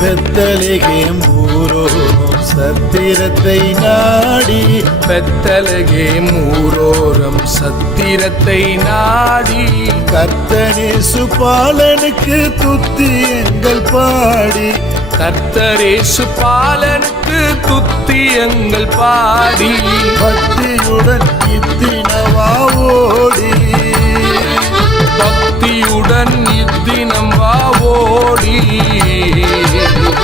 பெத்தலகேம் ஊரோரம் சத்திரத்தை நாடி, பெத்தலகேம் ஊரோரம் சத்திரத்தை நாடி, கர்த்தரேசு பாலனுக்கு துத்தியங்கள் பாடி, கர்த்தரேசு பாலனுக்கு துத்தியங்கள் பாடி, பக்தியுடன் இத்தினவா ஓடி, பக்தியுடன் இத்தினம் வாவோடி,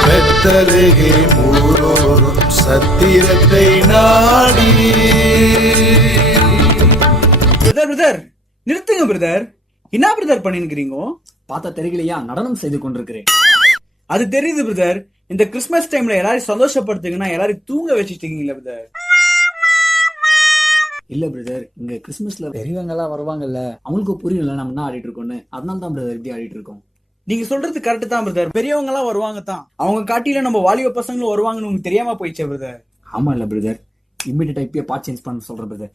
பெத்தலகேம் ஊரோரம் சத்திரத்தை நாடி. பிரதர் நிறுத்துங்க பிரதர். என்ன பிரதர் பண்ணிருக்கிறீங்க? பார்த்தா தெரியலையா? நடனம் செய்து கொண்டிருக்கிறேன். அது தெரியுது பிரதர். இந்த கிறிஸ்மஸ் டைம்ல எல்லாரும் சந்தோஷப்படுத்துங்கன்னா எல்லாரும் தூங்க வச்சுட்டீங்களா பிரதர்? இல்ல பிரதர், இங்க கிறிஸ்மஸ்ல பெரியவங்க எல்லாம் வருவாங்கல்ல, அவங்களுக்கு புரியல நம்ம என்ன ஆடிட்டு இருக்கோம்னு. அதனால தான் பிரதர் இப்படி ஆடிட்டு இருக்கோம். நீங்க சொல்றது கரெக்ட் தான் பிரதர். பெரியவங்க எல்லாம் வருவாங்க தான், அவங்க காட்டில நம்ம வாலிப பசங்களும் வருவாங்கன்னு உங்களுக்கு தெரியாம போயிடுச்சே பிரதர். ஆமா இல்ல பிரதர், இம்மிடியா இப்பயே பார்ட் சேஞ்ச் பண்ண சொல்றேன் பிரதர்.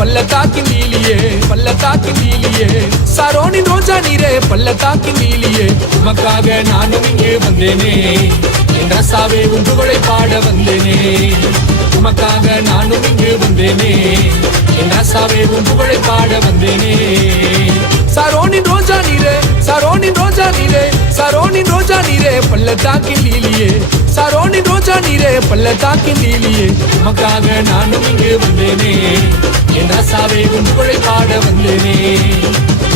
பள்ளத்தாக்கின் நீலியே, பள்ளத்தாக்கின் நீலியே, சரோனின் ரோஜா நீரே, பள்ளத்தாக்கின் நீலியே, உமக்காக நானும் இங்கே வந்தேனே, என் ரசாவே உன் புகழை பாட வந்தேனே, உமக்காக நானும் இங்கே வந்தேனே, என் ரசாவே உன் புகழை பாட வந்தேனே. சரோனின் ரோஜா நீரே, சரோனின் ரோஜா நீரே, சரோனின் ரோஜா நீரே, பள்ளத்தாக்கின் நீலியே, சரோனின் ரோஜா நீரே, பள்ளத்தாக்கின் நீலியே, உமக்காக நானும் இங்கே வந்தேனே, என் ரசாவே உன் புகழை பாட வந்தேனே,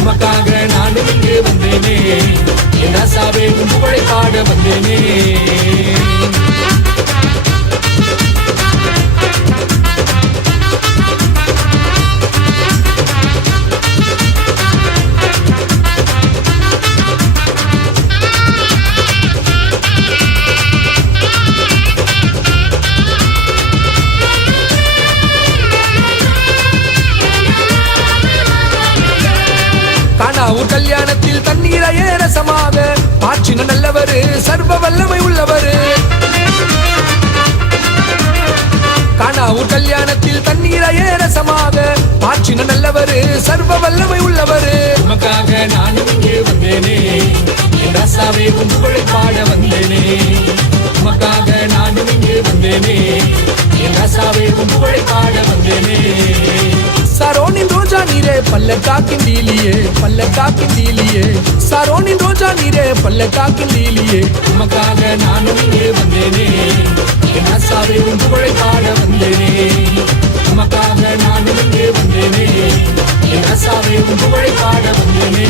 உமக்காக நானும் இங்கே வந்தேனே, என் ரசாவே உன் புகழை பாட வந்தேனே. கல்யாணத்தில் தண்ணீரையே ரசமாக மாற்றின நல்லவரு, சர்வ வல்லமை உள்ளவரு. கானாவூர் கல்யாணத்தில் தண்ணீரையே ரசமாக மாற்றின நல்லவரு, சர்வ வல்லமை உள்ளவரு. உமக்காக நானும் இங்கே வந்தேனே, என் ரசாவே உன் புகழை பாட வந்தேனே, உமக்காக நானும் இங்கே வந்தேனே, என் ரசாவே உன் புகழை பாட வந்தேனே. சரோனின் ரோஜா நீரே, பள்ளத்தாக்கின் நீலியே, பள்ளத்தாக்கின் நீலியே, சரோனின் ரோஜா நீரே, பள்ளத்தாக்கின் நீலியே, உமக்காக நானும் இங்கே வந்தேனே, என் ரசாவே உன் புகழை பாட வந்தேனே, உமக்காக நானும் இங்கே வந்தேனே, என் ரசாவே உன் புகழை பாட வந்தேனே.